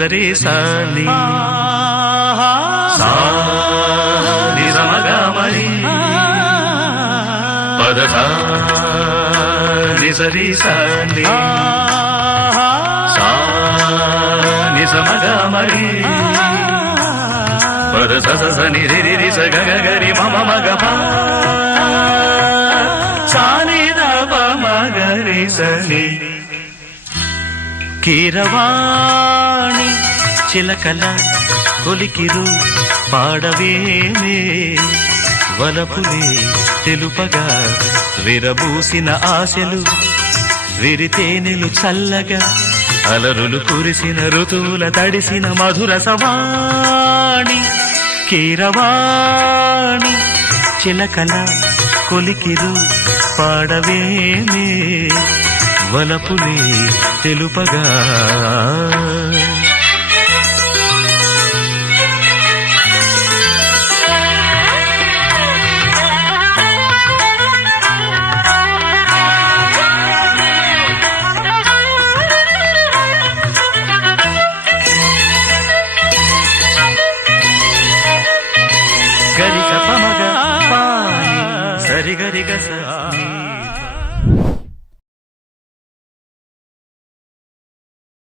నిజరి సాని సా నిజమగమరి పదధ నిజరి సాని సా నిజమగమరి పద స నిరి రి స గ గరి మమ మగ సాని ద ప మగరి సని కీరవాణి చిలకల కొలికిరు పాడవేమే వలపులే తెలుపగా విరబూసిన ఆశలు విరితేనెలు చల్లగా అలరులు కురిసిన ఋతువుల తడిసిన మధుర సవాణి కీరవాణి చిలకల కొలికిరు పాడవేమే వలపులే తెలుపగా గరి సపమగ పాని సరి గరి గస